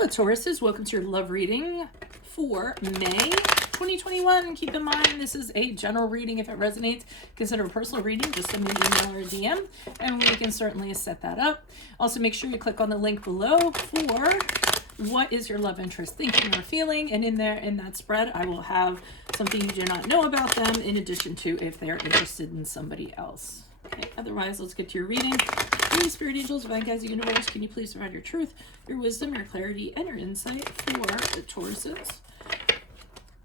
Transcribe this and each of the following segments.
Hello Tauruses, welcome to your love reading for May 2021. Keep in mind this is a general reading. If it resonates, consider a personal reading. Just send me an email or a DM and we can certainly set that up. Also make sure you click on the link below for what is your love interest thinking or feeling, and in that spread I will have something you do not know about them in addition to if they're interested in somebody else. Okay, otherwise let's get to your reading. Please, spirit angels, divine guides, the universe, can you please provide your truth, your wisdom, your clarity, and your insight for the Tauruses?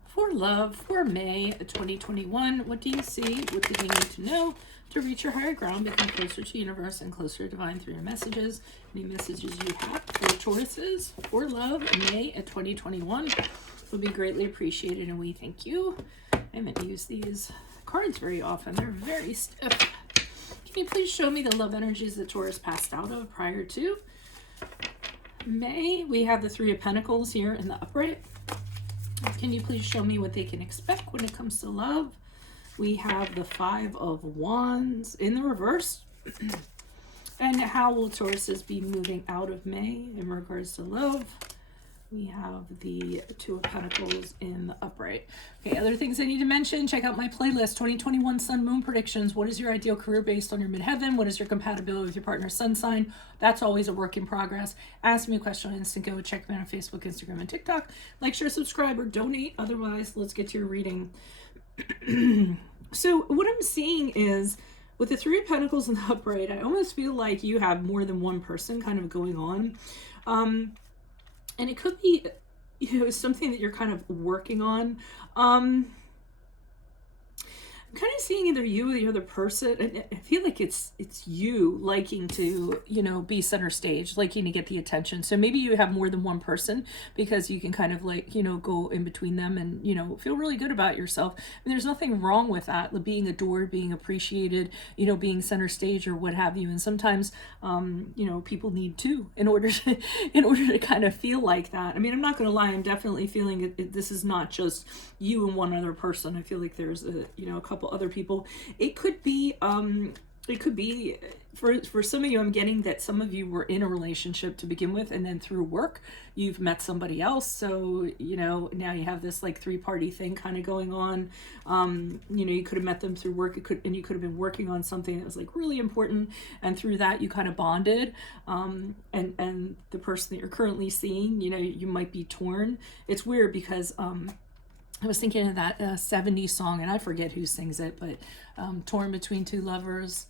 For love, for May 2021, what do you see? What do you need to know to reach your higher ground, become closer to the universe and closer to divine through your messages? Any messages you have for Tauruses for love, May 2021 will be greatly appreciated, and we thank you. I haven't used these cards very often. They're very stiff. Can you please show me the love energies that Taurus passed out of prior to May? We have the Three of Pentacles here in the upright. Can you please show me what they can expect when it comes to love? We have the Five of Wands in the reverse. And how will Tauruses be moving out of May in regards to love? We have the Two of Pentacles in the upright. Okay, other things I need to mention, check out my playlist, 2021 Sun Moon Predictions. What is your ideal career based on your midheaven? What is your compatibility with your partner's sun sign? That's always a work in progress. Ask me a question on Instant Go. Check me out on Facebook, Instagram, and TikTok. Like, share, subscribe, or donate. Otherwise, let's get to your reading. So what I'm seeing is, with the Three of Pentacles in the upright, I almost feel like you have more than one person kind of going on. And it could be, something that you're kind of working on. I'm kind of seeing either you or the other person. I feel like it's you liking to, be center stage, liking to get the attention. So maybe you have more than one person because you can kind of go in between them and, feel really good about yourself. And there's nothing wrong with that, being adored, being appreciated, being center stage or what have you. And sometimes, people need two in order to kind of feel like that. I mean, I'm not going to lie. I'm definitely feeling this is not just you and one other person. I feel like there's a couple other people. It could be for some of you, I'm getting that some of you were in a relationship to begin with, and then through work you've met somebody else, so now you have this like three-party thing kind of going on. You could have met them through work, and you could have been working on something that was like really important, and through that you kind of bonded, and the person that you're currently seeing, you might be torn. It's weird because I was thinking of that 70s song, and I forget who sings it, but torn between two lovers,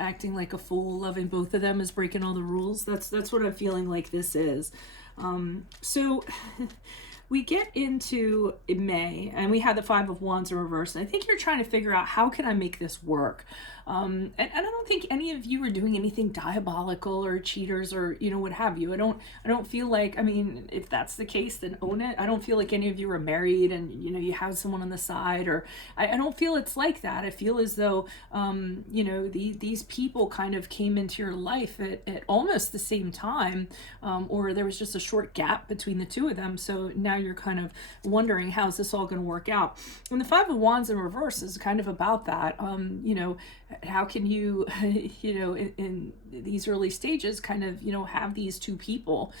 acting like a fool, loving both of them is breaking all the rules. That's what I'm feeling like this is. So we get into May, and we had the Five of Wands in reverse, and I think you're trying to figure out, how can I make this work? And I don't think any of you are doing anything diabolical or cheaters or what have you. I don't feel like, I mean, if that's the case, then own it. I don't feel like any of you are married and you have someone on the side, or I don't feel it's like that. I feel as though these people kind of came into your life at almost the same time, or there was just a short gap between the two of them. So now you're kind of wondering, how's this all going to work out? And the Five of Wands in reverse is kind of about that. How can you, in these early stages, kind of, have these two people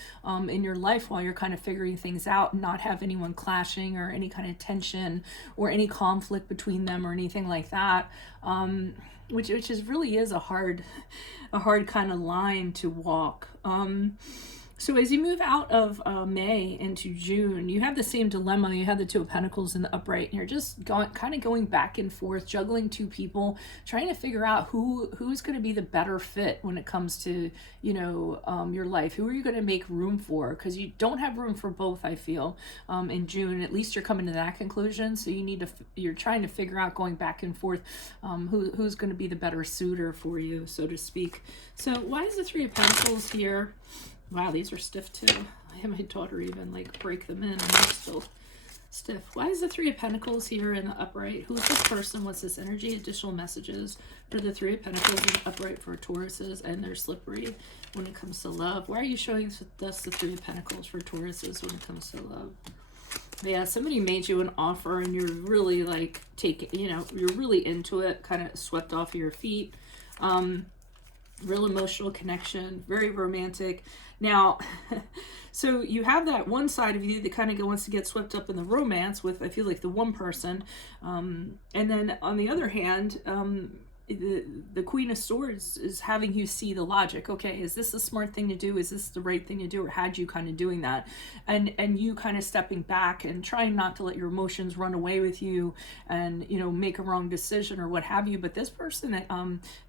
in your life while you're kind of figuring things out, and not have anyone clashing or any kind of tension or any conflict between them or anything like that, which really is a hard kind of line to walk. So as you move out of May into June, you have the same dilemma. You have the Two of Pentacles in the upright, and you're just going back and forth, juggling two people, trying to figure out who's going to be the better fit when it comes to, your life. Who are you going to make room for? Because you don't have room for both, I feel, in June. At least you're coming to that conclusion. So you're trying to figure out, going back and forth, who's going to be the better suitor for you, so to speak. So why is the Three of Pentacles here? Wow, these are stiff too. I had my daughter even break them in, and they're still stiff. Why is the Three of Pentacles here in the upright? Who's this person? What's this energy? Additional messages for the Three of Pentacles in the upright for Tauruses, and they're slippery when it comes to love. Why are you showing us the Three of Pentacles for Tauruses when it comes to love? Yeah, somebody made you an offer, and you're really you're really into it, kind of swept off your feet. real emotional connection, very romantic. Now, so you have that one side of you that kind of wants to get swept up in the romance with, I feel like, the one person. And then on the other hand, the Queen of Swords is having you see the logic. Okay, is this a smart thing to do? Is this the right thing to do? Or had you kind of doing that? And you kind of stepping back and trying not to let your emotions run away with you and, you know, make a wrong decision or what have you. But this person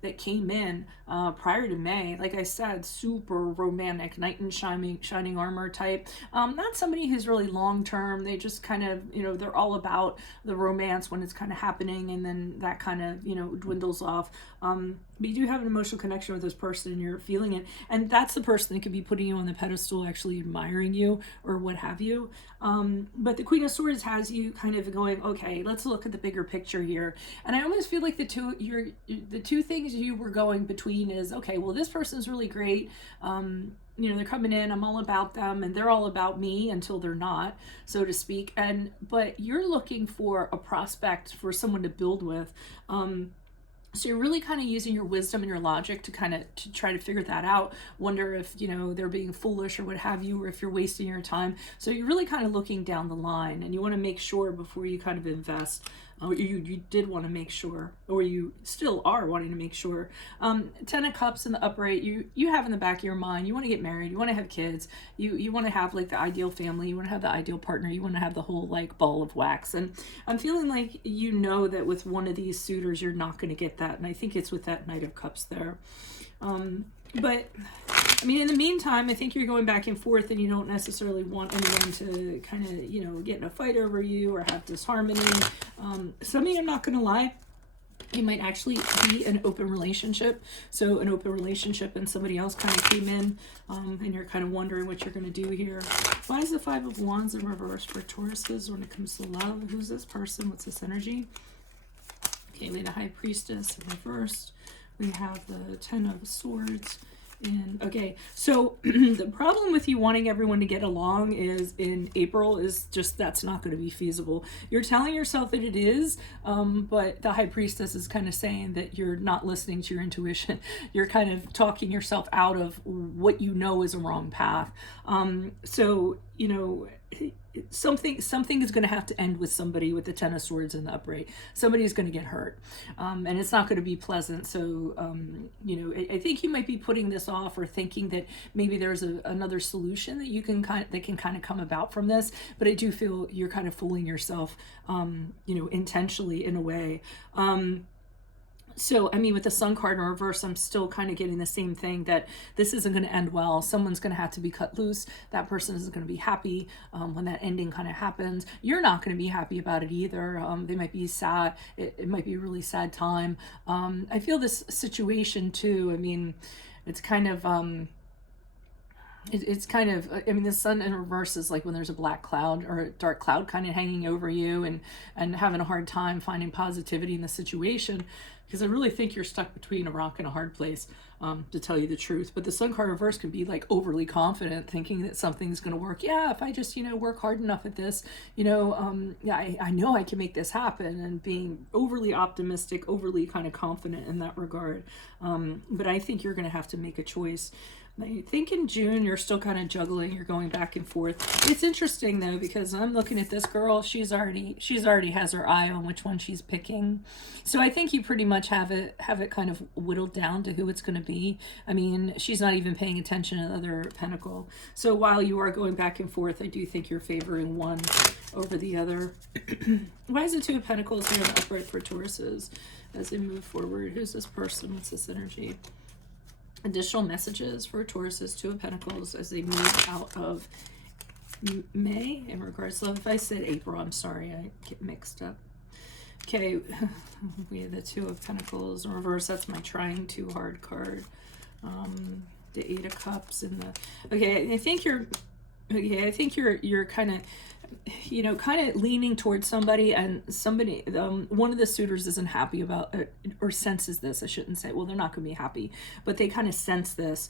that came in prior to May, like I said, super romantic, knight in shining armor type. Not somebody who's really long term. They just kind of, you know, they're all about the romance when it's kind of happening, and then that kind of, you know, dwindles off. But you do have an emotional connection with this person and you're feeling it, and that's the person that could be putting you on the pedestal, actually admiring you or what have you. But the Queen of Swords has you kind of going, okay, let's look at the bigger picture here. And I almost feel like the two things you were going between is, okay, well, this person's really great. You know, they're coming in, I'm all about them, and they're all about me until they're not, so to speak. But you're looking for a prospect, for someone to build with. So you're really kind of using your wisdom and your logic to try to figure that out. Wonder if, you know, they're being foolish or what have you, or if you're wasting your time. So you're really kind of looking down the line, and you want to make sure before you kind of invest. You did want to make sure, or you still are wanting to make sure. 10 of Cups in the upright, you have in the back of your mind, you want to get married, you want to have kids, you want to have like the ideal family, you want to have the ideal partner, you want to have the whole like ball of wax. And I'm feeling like, you know, that with one of these suitors you're not going to get that, and I think it's with that Knight of Cups there. But I mean, in the meantime, I think you're going back and forth, and you don't necessarily want anyone to kind of, you know, get in a fight over you or have disharmony. Some of you, I'm not going to lie, you might actually be an open relationship. So an open relationship and somebody else kind of came in, and you're kind of wondering what you're going to do here. Why is the Five of Wands in reverse for Tauruses when it comes to love? Who's this person? What's this energy? Okay, we have the High Priestess in reverse. We have the 10 of Swords. And okay, so the problem with you wanting everyone to get along is in April is just, that's not going to be feasible. You're telling yourself that it is, but the High Priestess is kind of saying that you're not listening to your intuition. You're kind of talking yourself out of what you know is a wrong path. So, you know, something is going to have to end with somebody with the 10 of Swords in the upright. Somebody's going to get hurt, and it's not going to be pleasant. So you know, I think you might be putting this off, or thinking that maybe there's another solution that you can kind of come about from this. But I do feel you're kind of fooling yourself, you know, intentionally in a way. So, I mean, with the Sun card in reverse, I'm still kind of getting the same thing, that this isn't going to end well. Someone's going to have to be cut loose. That person isn't going to be happy when that ending kind of happens. You're not going to be happy about it either. They might be sad. It might be a really sad time. I feel this situation too. I mean, it's kind of... It's kind of, I mean, the sun in reverse is like when there's a black cloud or a dark cloud kind of hanging over you, and having a hard time finding positivity in the situation, because I really think you're stuck between a rock and a hard place, to tell you the truth. But the sun card reverse can be like overly confident, thinking that something's going to work. Yeah, if I just, you know, work hard enough at this, you know, yeah, I know I can make this happen, and being overly optimistic, overly kind of confident in that regard. But I think you're going to have to make a choice. I think in June you're still kind of juggling, you're going back and forth. It's interesting though, because I'm looking at this girl, she's already has her eye on which one she's picking. So I think you pretty much have it kind of whittled down to who it's going to be. I mean, she's not even paying attention to the other pentacle. So while you are going back and forth, I do think you're favoring one over the other. Why is the Two of Pentacles here in the upright for Tauruses as they move forward? Who's this person? What's this energy? Additional messages for Tauruses, Two of Pentacles, as they move out of May in regards to love. If I said April, I'm sorry, I get mixed up. Okay, we have the Two of Pentacles in reverse. That's my trying too hard card. The Eight of Cups and the... Okay, I think you're... Okay, I think you're kind of... kind of leaning towards somebody, and somebody, one of the suitors isn't happy about it, or senses this. I shouldn't say, well, they're not going to be happy, but they kind of sense this.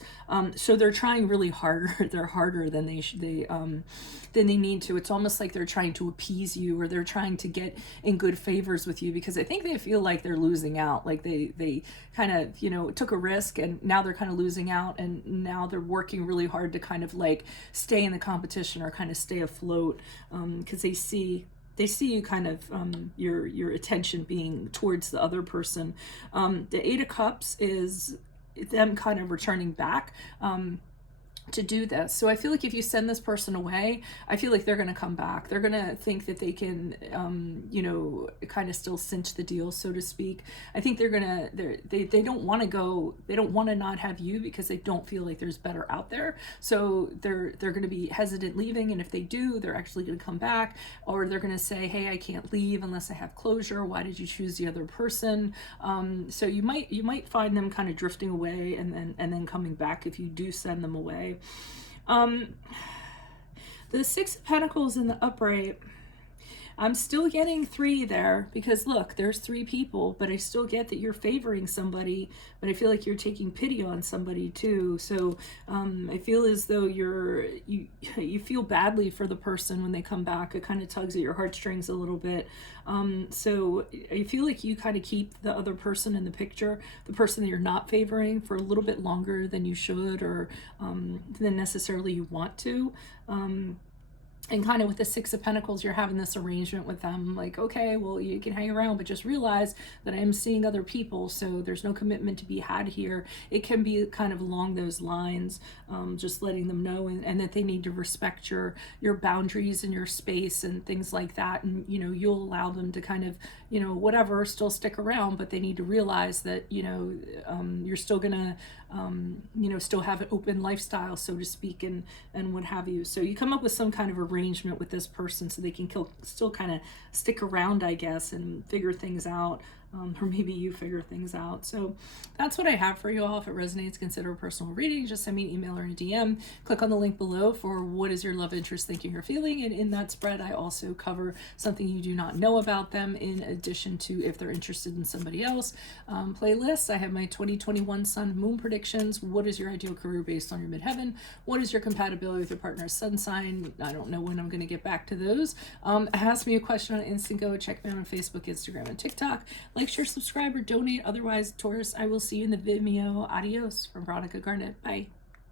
So they're trying really harder. They're harder than than they need to. It's almost like they're trying to appease you, or they're trying to get in good favors with you, because I think they feel like they're losing out. Like they kind of, took a risk, and now they're kind of losing out, and now they're working really hard to kind of like stay in the competition or kind of stay afloat, because they see you kind of, your attention being towards the other person. The Eight of Cups is them kind of returning back, to do this. So I feel like if you send this person away, I feel like they're going to come back. They're going to think that they can, kind of still cinch the deal, so to speak. I think they don't want to go, they don't want to not have you, because they don't feel like there's better out there. So they're going to be hesitant leaving. And if they do, they're actually going to come back, or they're going to say, hey, I can't leave unless I have closure. Why did you choose the other person? So you might find them kind of drifting away, and then coming back if you do send them away. The Six of Pentacles in the upright, I'm still getting 3 there, because look, there's 3 people, but I still get that you're favoring somebody, but I feel like you're taking pity on somebody too. So I feel as though you feel badly for the person when they come back. It kind of tugs at your heartstrings a little bit. So I feel like you kind of keep the other person in the picture, the person that you're not favoring, for a little bit longer than you should, or than necessarily you want to. And kind of with the Six of Pentacles, you're having this arrangement with them, like, okay, well, you can hang around, but just realize that I am seeing other people, so there's no commitment to be had here. It can be kind of along those lines, just letting them know, and that they need to respect your boundaries and your space and things like that. And, you'll allow them to kind of, whatever, still stick around, but they need to realize that, you're still gonna, still have an open lifestyle, so to speak, and what have you. So you come up with some kind of arrangement with this person so they can still kind of stick around, I guess, and figure things out. Or maybe you figure things out. So that's what I have for you all. If it resonates, consider a personal reading. Just send me an email or a DM. Click on the link below for what is your love interest thinking or feeling. And in that spread, I also cover something you do not know about them, in addition to if they're interested in somebody else. Playlists. I have my 2021 Sun and Moon predictions. What is your ideal career based on your midheaven? What is your compatibility with your partner's sun sign? I don't know when I'm going to get back to those. Ask me a question on Instant Go. Check me out on Facebook, Instagram, and TikTok. Like, share, subscribe, or donate. Otherwise, Taurus, I will see you in the Vimeo. Adios from Veronica Garnett. Bye.